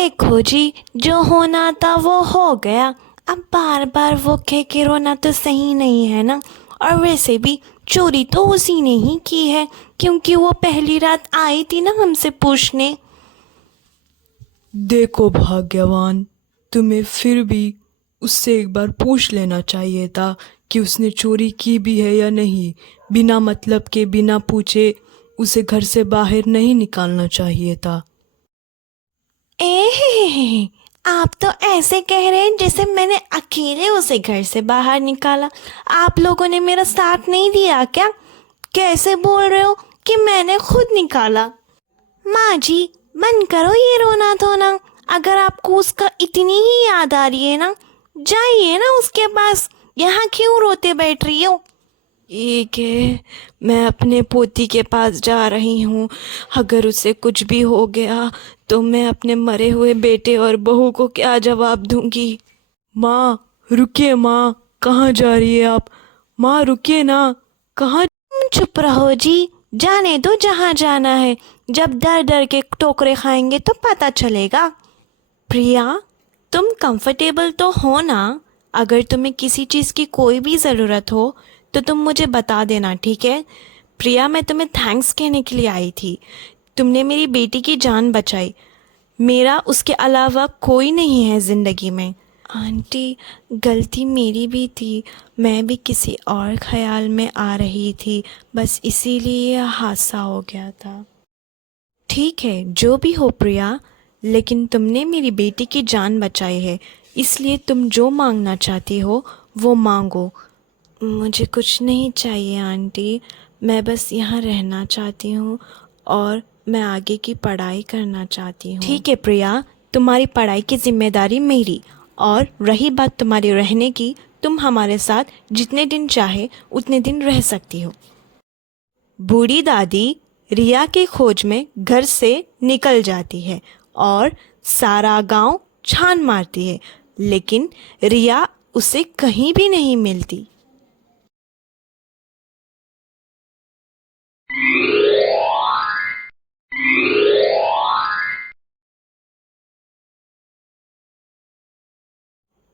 देखो जी, जो होना था वो हो गया। अब बार बार वो कह के रोना तो सही नहीं है ना। और वैसे भी चोरी तो उसी ने ही की है, क्योंकि वो पहली रात आई थी ना हमसे पूछने। देखो भाग्यवान, तुम्हें फिर भी उससे एक बार पूछ लेना चाहिए था कि उसने चोरी की भी है या नहीं। बिना मतलब के, बिना पूछे उसे घर से बाहर नहीं निकालना चाहिए था। ए, आप तो ऐसे कह रहे हैं जैसे मैंने अकेले उसे घर से बाहर निकाला। आप लोगों ने मेरा साथ नहीं दिया क्या? कैसे बोल रहे हो कि मैंने खुद निकाला? माँ जी, बंद करो ये रोना धोना। अगर आपको उसका इतनी ही याद आ रही है ना, जाइए ना उसके पास। यहाँ क्यों रोते बैठ रही हो? ठीक है, मैं अपने पोती के पास जा रही हूँ। अगर उसे कुछ भी हो गया तो मैं अपने मरे हुए बेटे और बहू को क्या जवाब दूंगी। माँ, रुकिए माँ, कहाँ जा रही है आप? माँ रुकिए ना, कहाँ? चुप रहो जी, जाने दो जहाँ जाना है। जब डर डर के ठोकरे खाएंगे तो पता चलेगा। प्रिया, तुम कंफर्टेबल तो हो ना? अगर तुम्हें किसी चीज़ की कोई भी ज़रूरत हो तो तुम मुझे बता देना, ठीक है? प्रिया, मैं तुम्हें थैंक्स कहने के लिए आई थी। तुमने मेरी बेटी की जान बचाई। मेरा उसके अलावा कोई नहीं है ज़िंदगी में। आंटी, गलती मेरी भी थी। मैं भी किसी और ख्याल में आ रही थी, बस इसीलिए यह हादसा हो गया था। ठीक है, जो भी हो प्रिया, लेकिन तुमने मेरी बेटी की जान बचाई है, इसलिए तुम जो मांगना चाहती हो वो मांगो। मुझे कुछ नहीं चाहिए आंटी, मैं बस यहाँ रहना चाहती हूँ और मैं आगे की पढ़ाई करना चाहती हूँ। ठीक है प्रिया, तुम्हारी पढ़ाई की जिम्मेदारी मेरी। और रही बात तुम्हारे रहने की, तुम हमारे साथ जितने दिन चाहे उतने दिन रह सकती हो। बूढ़ी दादी रिया की खोज में घर से निकल जाती है और सारा गांव छान मारती है, लेकिन रिया उसे कहीं भी नहीं मिलती।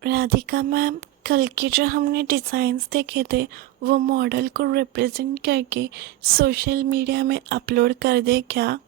राधिका मैम, कल के जो हमने डिज़ाइंस देखे थे वो मॉडल को रिप्रेजेंट करके सोशल मीडिया में अपलोड कर दे क्या?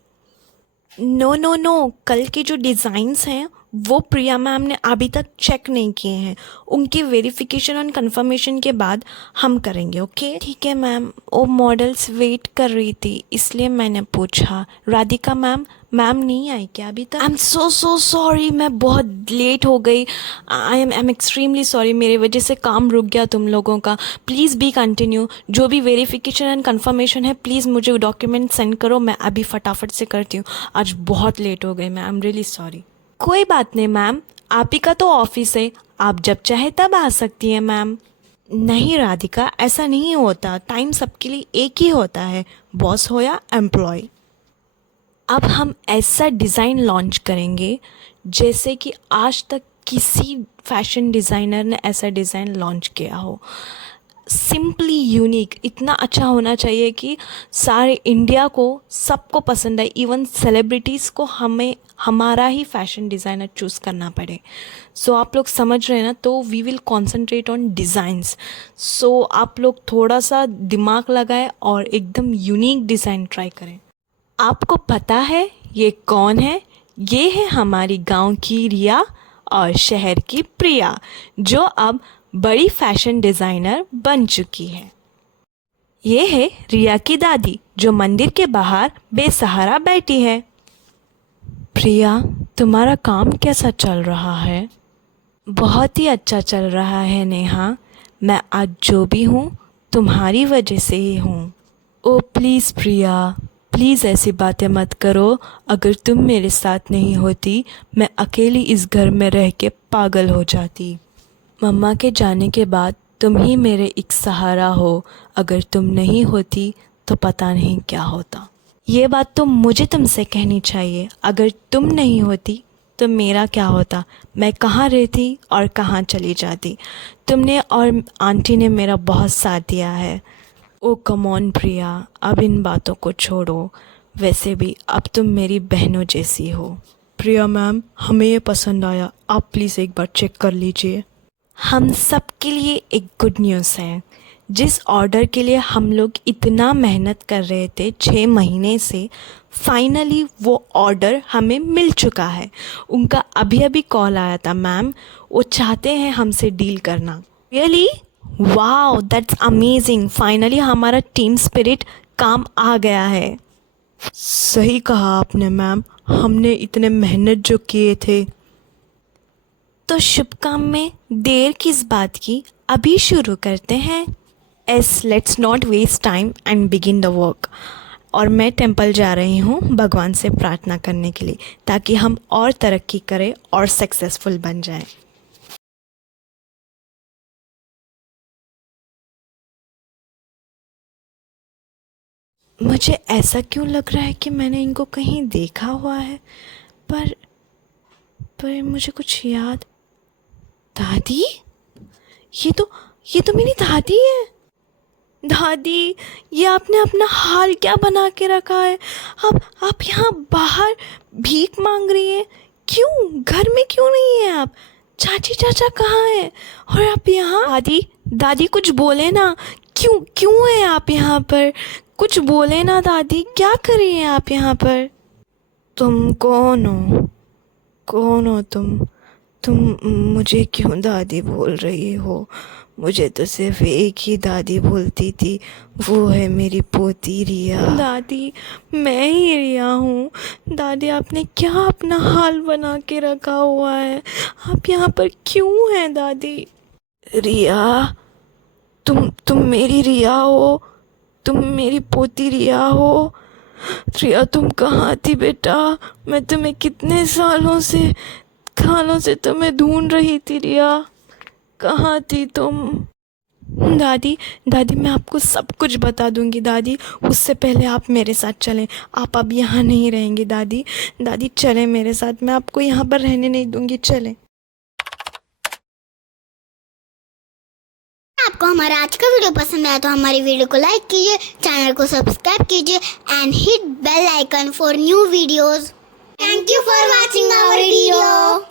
नो नो नो, कल के जो डिज़ाइंस हैं वो प्रिया मैम ने अभी तक चेक नहीं किए हैं। उनकी वेरिफिकेशन और कंफर्मेशन के बाद हम करेंगे। ओके ठीक है मैम, वो मॉडल्स वेट कर रही थी इसलिए मैंने पूछा। राधिका मैम, मैम नहीं आई क्या अभी तक? आई एम सो सॉरी, मैं बहुत लेट हो गई। आई एम एक्सट्रीमली सॉरी, मेरे वजह से काम रुक गया तुम लोगों का। Please be continue. जो भी वेरिफिकेशन एंड कंफर्मेशन है प्लीज़ मुझे डॉक्यूमेंट सेंड करो, मैं अभी फटाफट से करती हूँ। आज बहुत लेट हो गई मैं, आई एम रियली सॉरी। कोई बात नहीं मैम, आप ही का तो ऑफिस है, आप जब चाहे तब आ सकती हैं मैम। नहीं राधिका, ऐसा नहीं होता। टाइम सबके लिए एक ही होता है, बॉस हो या एम्प्लॉय। अब हम ऐसा डिज़ाइन लॉन्च करेंगे जैसे कि आज तक किसी फैशन डिज़ाइनर ने ऐसा डिज़ाइन लॉन्च किया हो। सिंपली यूनिक, इतना अच्छा होना चाहिए कि सारे इंडिया को सबको पसंद आए। इवन सेलिब्रिटीज़ को हमें हमारा ही फैशन डिज़ाइनर चूज़ करना पड़े। सो आप लोग समझ रहे हैं ना, तो we will concentrate on designs. So आप लोग थोड़ा सा दिमाग लगाएं और एकदम यूनिक डिज़ाइन ट्राई करें। आपको पता है ये कौन है? ये है हमारी गांव की रिया और शहर की प्रिया, जो अब बड़ी फैशन डिज़ाइनर बन चुकी है। ये है रिया की दादी, जो मंदिर के बाहर बेसहारा बैठी है। प्रिया, तुम्हारा काम कैसा चल रहा है? बहुत ही अच्छा चल रहा है नेहा। मैं आज जो भी हूँ तुम्हारी वजह से ही हूँ। ओ प्लीज़ प्रिया, प्लीज़ ऐसी बातें मत करो। अगर तुम मेरे साथ नहीं होती मैं अकेली इस घर में रह के पागल हो जाती। मम्मा के जाने के बाद तुम ही मेरे एक सहारा हो। अगर तुम नहीं होती तो पता नहीं क्या होता। ये बात तो मुझे तुमसे कहनी चाहिए। अगर तुम नहीं होती तो मेरा क्या होता? मैं कहाँ रहती और कहाँ चली जाती? तुमने और आंटी ने मेरा बहुत साथ दिया है। ओ कम ऑन प्रिया, अब इन बातों को छोड़ो। वैसे भी अब तुम मेरी बहनों जैसी हो। प्रिया मैम, हमें ये पसंद आया, आप प्लीज़ एक बार चेक कर लीजिए। हम सब के लिए एक गुड न्यूज़ है। जिस ऑर्डर के लिए हम लोग इतना मेहनत कर रहे थे 6 महीने से, फाइनली वो ऑर्डर हमें मिल चुका है। उनका अभी अभी कॉल आया था मैम, वो चाहते हैं हमसे डील करना। Really? Wow, that's amazing. Finally हमारा टीम स्पिरिट काम आ गया है। सही कहा आपने मैम, हमने इतने मेहनत जो किए थे। तो शुभ काम में देर किस बात की, अभी शुरू करते हैं। Let's not waste time and begin the work. और मैं टेंपल जा रही हूँ भगवान से प्रार्थना करने के लिए, ताकि हम और तरक्की करें और सक्सेसफुल बन जाएं। मुझे ऐसा क्यों लग रहा है कि मैंने इनको कहीं देखा हुआ है, पर मुझे कुछ याद। दादी, ये तो मेरी दादी है। दादी, ये आपने अपना हाल क्या बना के रखा है? आप यहाँ बाहर भीख मांग रही है, क्यों? घर में क्यों नहीं है आप? चाची चाचा कहाँ है? और आप यहाँ? दादी कुछ बोले ना, क्यों है आप यहाँ पर? कुछ बोले ना दादी, क्या कर रही हैं आप यहाँ पर? तुम कौन हो तुम मुझे क्यों दादी बोल रही हो? मुझे तो सिर्फ एक ही दादी बोलती थी, वो है मेरी पोती रिया। दादी, मैं ही रिया हूँ। दादी, आपने क्या अपना हाल बना के रखा हुआ है? आप यहाँ पर क्यों हैं दादी? रिया, तुम मेरी रिया हो? तुम मेरी पोती रिया हो? रिया, तुम कहाँ थी बेटा? मैं तुम्हें कितने सालों से तुम्हें ढूंढ रही थी रिया, कहाँ थी तुम? दादी, मैं आपको सब कुछ बता दूंगी दादी, उससे पहले आप मेरे साथ चलें। आप अब यहाँ नहीं रहेंगे दादी। चलें मेरे साथ, मैं आपको यहाँ पर रहने नहीं दूंगी, चलें। आपको हमारा आज का वीडियो पसंद आया तो हमारी वीडियो को लाइक कीजिए, चैनल को सब्सक्राइब कीजिए and hit bell icon for new videos. Thank you for watching our video.